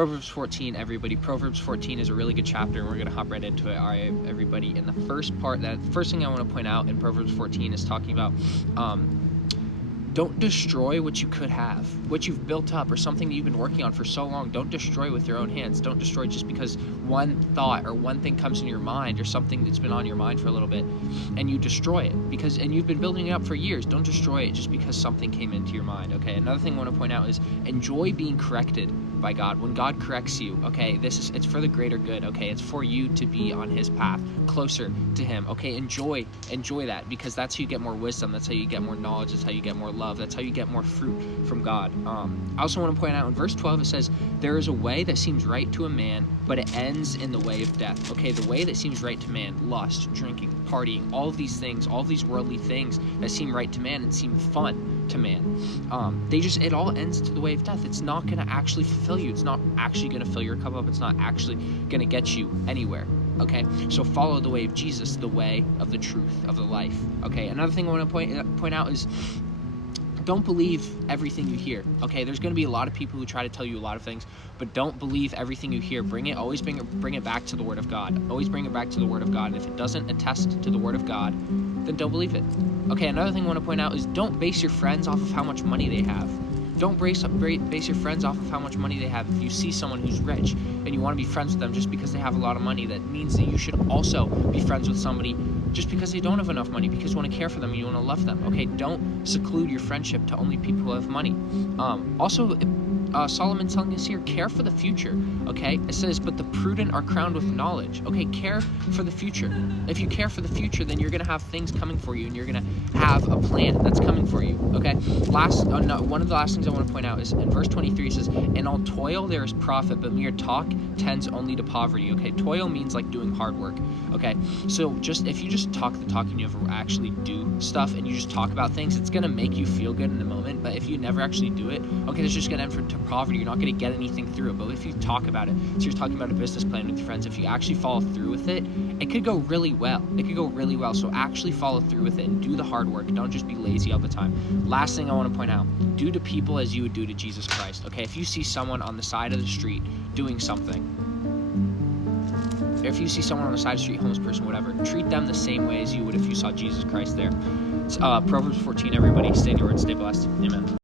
Proverbs 14, everybody. Proverbs 14 is a really good chapter, and we're going to hop right into it. All right, everybody. In the first part, the first thing I want to point out in Proverbs 14 is talking about don't destroy what you could have, what you've built up, or something that you've been working on for so long. Don't destroy with your own hands. Don't destroy just because one thought or one thing comes in your mind, or something that's been on your mind for a little bit, and you destroy it and you've been building it up for years. Don't destroy it just because something came into your mind. Okay. Another thing I want to point out is enjoy being corrected by God. When God corrects you, okay, it's for the greater good. Okay, it's for you to be on His path, closer to Him. Okay, enjoy that, because that's how you get more wisdom. That's how you get more knowledge. That's how you get more love. That's how you get more fruit from God. I also want to point out in verse 12, it says, there is a way that seems right to a man, but it ends in the way of death. Okay, the way that seems right to man, lust, drinking, partying, all of these things, all of these worldly things that seem right to man and seem fun to man, it all ends to the way of death. It's not going to actually fulfill you. It's not actually going to fill your cup up. It's not actually going to get you anywhere. Okay, so follow the way of Jesus, the way of the truth of the life. Okay, another thing I want to point out is don't believe everything you hear. Okay, there's going to be a lot of people who try to tell you a lot of things, but don't believe everything you hear. Always bring it back to the Word of God. Always bring it back to the Word of God. And if it doesn't attest to the Word of God, then don't believe it. Okay, another thing I want to point out is don't base your friends off of how much money they have. Don't base your friends off of how much money they have. If you see someone who's rich and you want to be friends with them just because they have a lot of money, that means that you should also be friends with somebody just because they don't have enough money, because you want to care for them and you want to love them. Okay, don't seclude your friendship to only people who have money. Solomon's telling us here, care for the future. Okay, it says, but the prudent are crowned with knowledge. Okay, care for the future. If you care for the future, then you're going to have things coming for you, and you're going to have a plan that's coming for you. Okay, one of the last things I want to point out is in verse 23, it says, in all toil there is profit, but mere talk tends only to poverty. Okay, toil means like doing hard work. Okay, so if you just talk the talk and you never actually do stuff, and you just talk about things, it's going to make you feel good in the moment, but if you never actually do it, okay, it's just going to end to poverty. You're not going to get anything through it. But if you talk about it, so you're talking about a business plan with your friends, if you actually follow through with it, it could go really well. So actually follow through with it and do the hard work. Don't just be lazy all the time. Last thing I want to point out, do to people as you would do to Jesus Christ. Okay, if you see someone on the side of the street doing something, if you see someone on the side of the street, homeless person, whatever, treat them the same way as you would if you saw Jesus Christ there. Proverbs 14, everybody. Stay in your word, stay blessed. Amen.